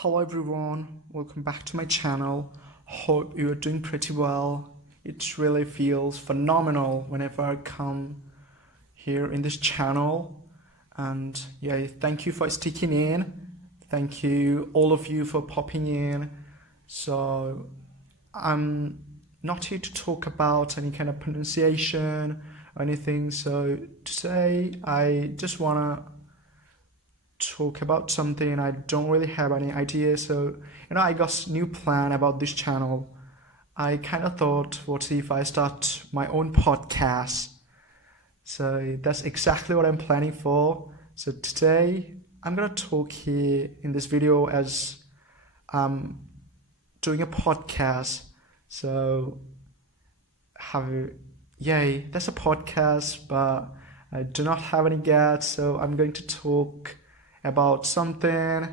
Hello everyone, welcome back to my channel. Hope you are doing pretty well. It really feels phenomenal whenever I come here in this channel. And yeah, thank you for sticking in. Thank you all of you for popping in. So I'm not here to talk about any kind of pronunciation or anything. So today I just wanna talk about something. I don't really have any idea, so I got new plan about this channel. I kind of thought, what if I start my own podcast? So that's exactly what I'm planning for. So today I'm gonna talk here in this video as I'm doing a podcast. So yay, that's a podcast, but I do not have any guests, so I'm going to talk about something.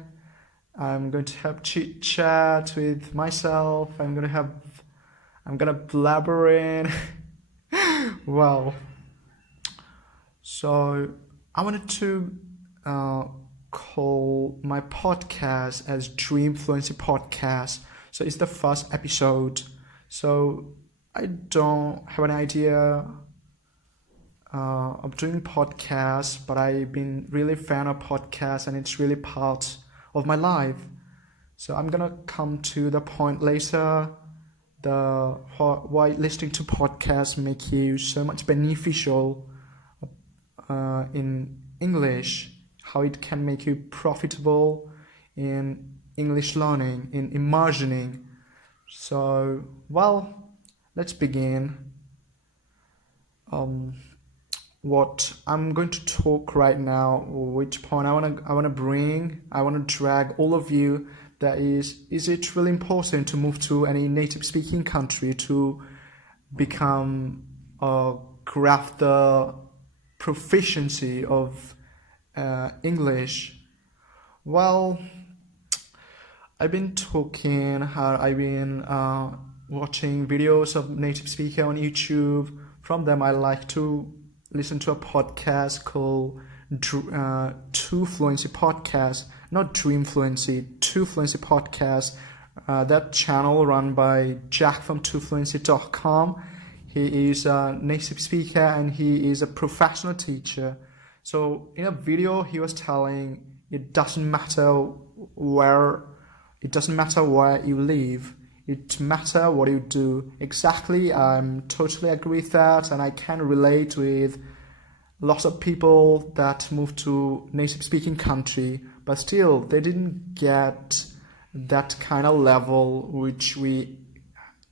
I'm going to have chit chat with myself. I'm gonna blabber in. Wow. So I wanted to call my podcast as Dream Fluency Podcast. So it's the first episode. So I don't have an idea of doing podcasts, but I've been really fan of podcasts and it's really part of my life. So I'm gonna come to the point later, why listening to podcasts make you so much beneficial in English, how it can make you profitable in English learning, in immersioning. So, well, let's begin. What I'm going to talk right now, which point I wanna drag all of you. That is it really important to move to any native speaking country to become grasp the proficiency of English? Well, I've been watching videos of native speaker on YouTube. From them, I like to listen to a podcast called Two Fluency Podcast, not Dream Fluency, Two Fluency Podcast. That channel run by Jack from twofluency.com. He is a native speaker and he is a professional teacher. So in a video, he was telling it doesn't matter where you live. It matters what you do. Exactly, I'm totally agree with that, and I can relate with lots of people that moved to native speaking country, but still they didn't get that kind of level which we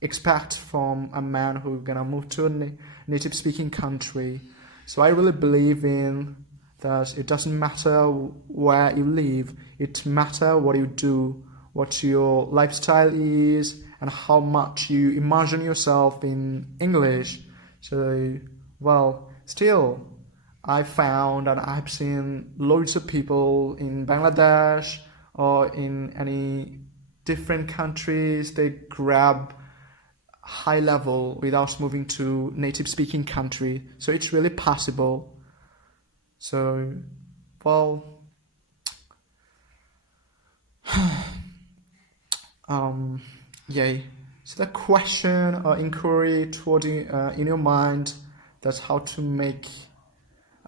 expect from a man who's gonna move to a native speaking country. So I really believe in that it doesn't matter where you live, it matters what you do, what your lifestyle is, and how much you immersion yourself in English. So, well, still, I found and I've seen loads of people in Bangladesh or in any different countries, they grab high level without moving to native speaking country. So it's really possible. So, well, yay. So the question or inquiry toward in your mind, that's how to make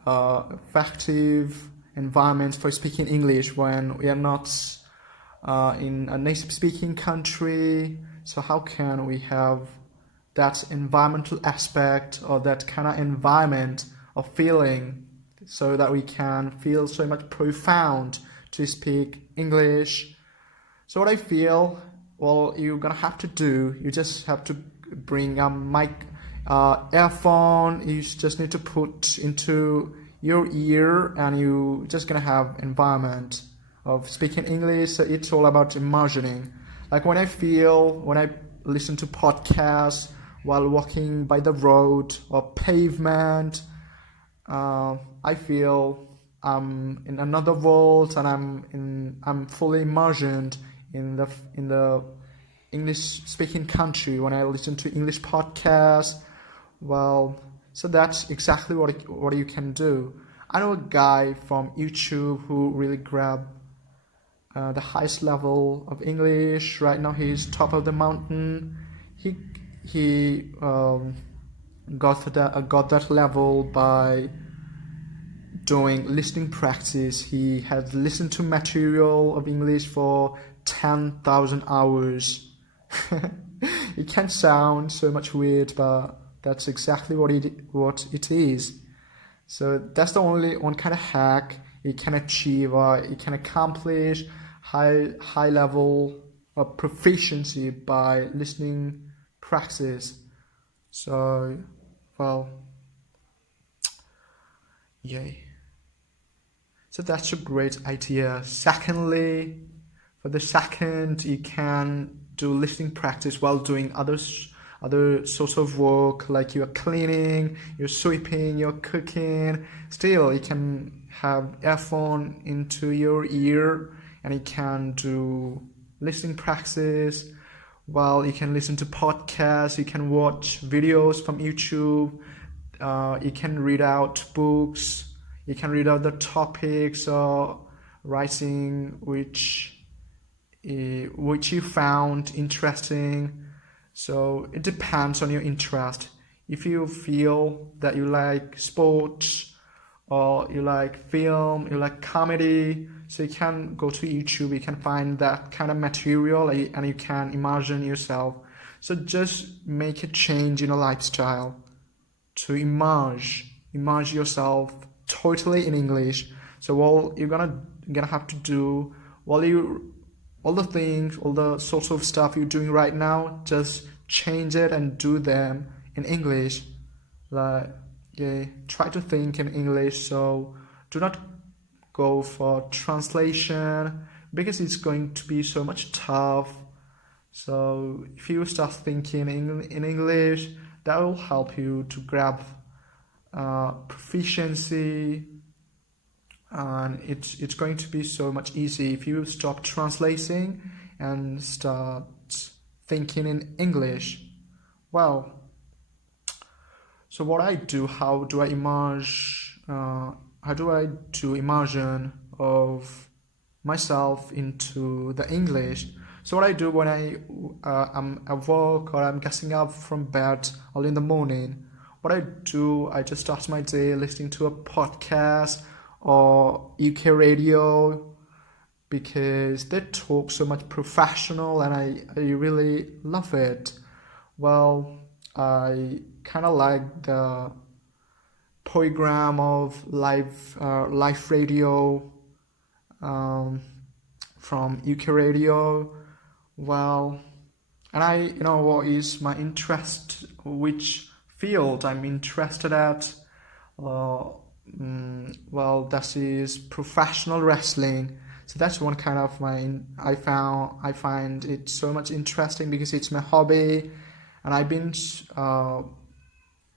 effective environment for speaking English when we are not in a native speaking country. So how can we have that environmental aspect or that kind of environment of feeling so that we can feel so much profound to speak English? So what I feel, well, you're gonna have to do, you just have to bring a mic, earphone. You just need to put into your ear, and you just gonna have environment of speaking English. So it's all about immersioning. Like when I listen to podcasts while walking by the road or pavement, I feel I'm in another world and I'm fully immersed in the English speaking country when I listen to English podcasts. Well, so that's exactly what you can do. I know a guy from YouTube who really grabbed the highest level of English. Right now he's top of the mountain. He got that level by doing listening practice. He had listened to material of English for 10,000 hours. It can sound so much weird, but that's exactly what it is. So that's the only one kind of hack you can achieve, or you can accomplish high level of proficiency by listening practice. So, well, yay. So that's a great idea. Secondly, for the second, you can do listening practice while doing other sorts of work, like you're cleaning, you're sweeping, you're cooking. Still, you can have earphone into your ear and you can do listening practice. While you can listen to podcasts, you can watch videos from YouTube, you can read out books, you can read out the topics or writing which you found interesting. So it depends on your interest. If you feel that you like sports or you like film, you like comedy, so you can go to YouTube, you can find that kind of material and you can imagine yourself. So just make a change in your lifestyle to immerse yourself totally in English. So all you're gonna have to do, all the sorts of stuff you're doing right now, just change it and do them in English. Like, yeah, try to think in English. So do not go for translation because it's going to be so much tough. So if you start thinking in English, that will help you to grab proficiency, and it's going to be so much easy if you stop translating and start thinking in English. Well, so what I do, how do I do immersion of myself into the English? So what I do when I'm at work or I'm getting up from bed early in the morning, what I do, I just start my day listening to a podcast or UK radio, because they talk so much professional and I really love it. Well, I kind of like the program of live radio from UK radio. Well, and what is my interest, which field I'm interested at. Well, that is professional wrestling. So that's one kind of I find it so much interesting because it's my hobby, and I've been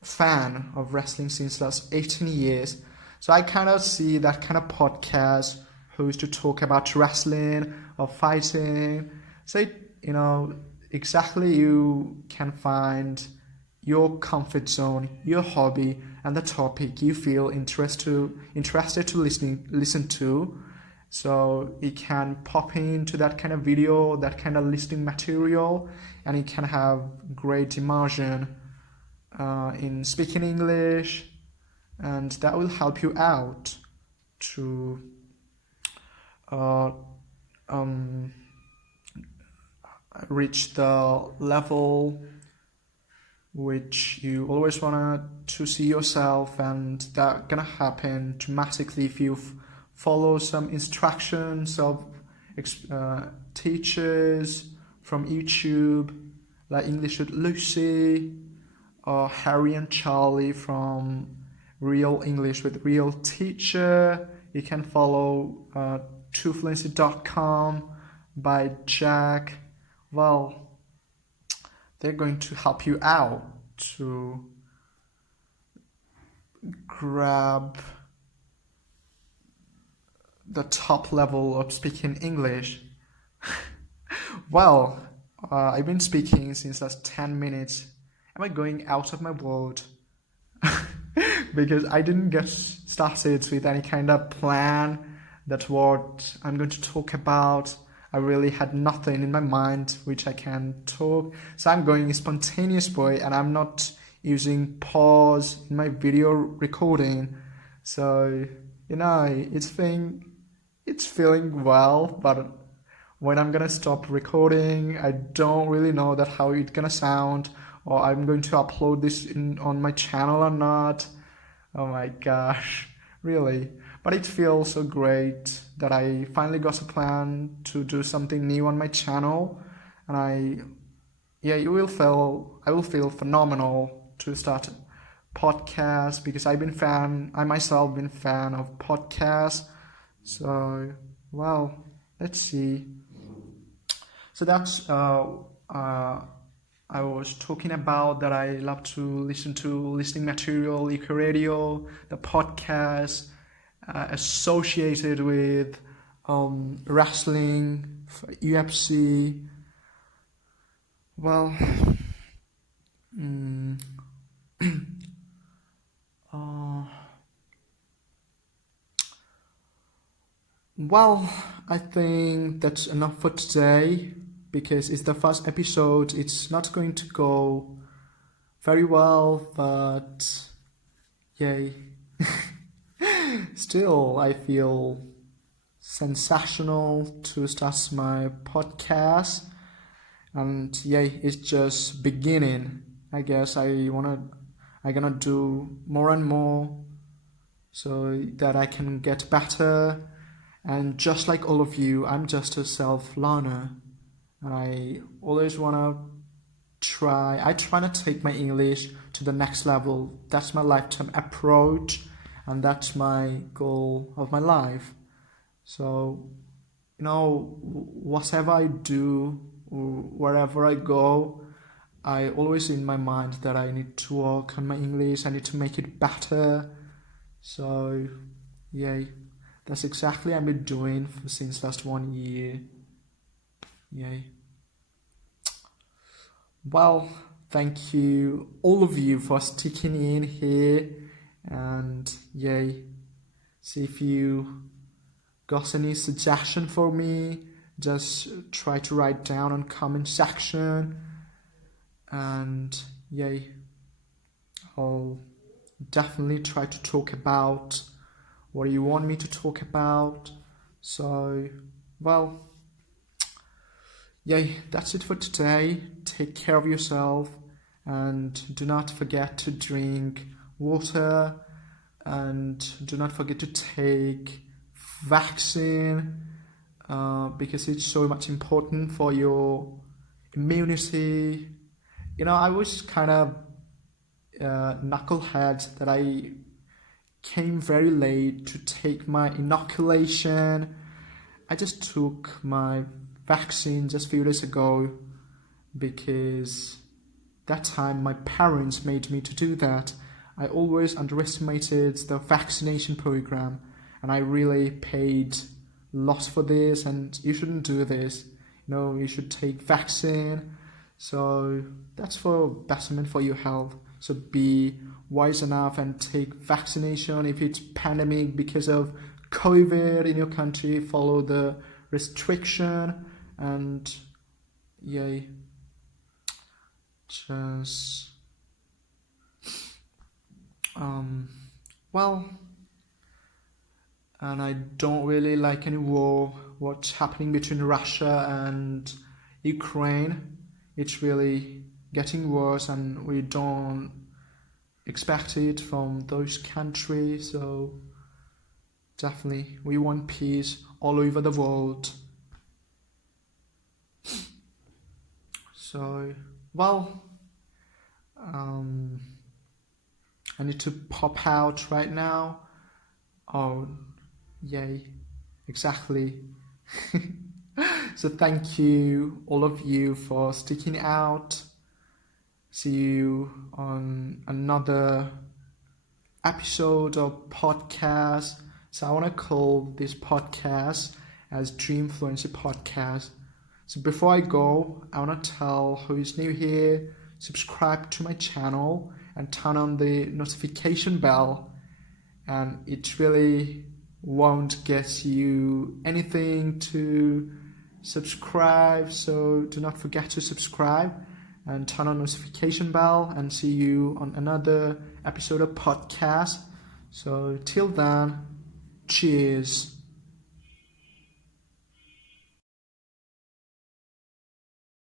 fan of wrestling since last 18 years. So I kind of see that kind of podcast who used to talk about wrestling or fighting. So exactly, you can find your comfort zone, your hobby, and the topic you feel interested to listen to. So you can pop into that kind of video, that kind of listening material, and you can have great immersion in speaking English, and that will help you out to reach the level which you always wanted to see yourself, and that's gonna happen dramatically if you follow some instructions of teachers from YouTube, like English with Lucy or Harry and Charlie from Real English with Real Teacher. You can follow Fluency.com by Jack. Well, they're going to help you out to grab the top level of speaking English. Well, I've been speaking since last 10 minutes. Am I going out of my world? Because I didn't get started with any kind of plan That's what I'm going to talk about. I really had nothing in my mind which I can talk. So I'm going spontaneous way, and I'm not using pause in my video recording. So, it's feeling well, but when I'm gonna stop recording, I don't really know that how it's gonna sound, or I'm going to upload this on my channel or not. Oh my gosh, really. But it feels so great that I finally got a plan to do something new on my channel, and I will feel phenomenal to start a podcast, because I myself been fan of podcasts. So, well, let's see. So that's I was talking about that I love to listen to listening material, Eco Radio, the podcast associated with wrestling, UFC. Well, well, I think that's enough for today, because it's the first episode. It's not going to go very well, but yay. Still, I feel sensational to start my podcast, and yay, it's just beginning. I guess I'm gonna do more and more so that I can get better. And just like all of you, I'm just a self-learner. And I always I try to take my English to the next level. That's my lifetime approach, and that's my goal of my life. So, whatever I do, or wherever I go, I always in my mind that I need to work on my English, I need to make it better. So, yay. That's exactly I've been doing since last 1 year. Yay. Well, thank you, all of you, for sticking in here. And yay. See if you got any suggestion for me. Just try to write down on comment section. And yay. I'll definitely try to talk about what you want me to talk about. So, well, yay, that's it for today. Take care of yourself, and do not forget to drink water, and do not forget to take vaccine, because it's so much important for your immunity. I was kind of knucklehead that I came very late to take my inoculation. I just took my vaccine just a few days ago, because that time my parents made me to do that. I always underestimated the vaccination program, and I really paid lots for this, and you shouldn't do this. You should take vaccine. So that's for betterment for your health. So be wise enough and take vaccination. If it's pandemic because of COVID in your country, follow the restriction. And yay, just well, and I don't really like any war. What's happening between Russia and Ukraine, it's really getting worse, and we don't expect it from those countries. So definitely we want peace all over the world. So, well, I need to pop out right now. Oh, yay, exactly. So thank you, all of you, for sticking out. See you on another episode of podcast. So I want to call this podcast as Dream Fluency Podcast. So before I go, I want to tell who is new here, subscribe to my channel and turn on the notification bell. And it really won't get you anything to subscribe, so do not forget to subscribe and turn on notification bell, and see you on another episode of podcast. So till then, cheers.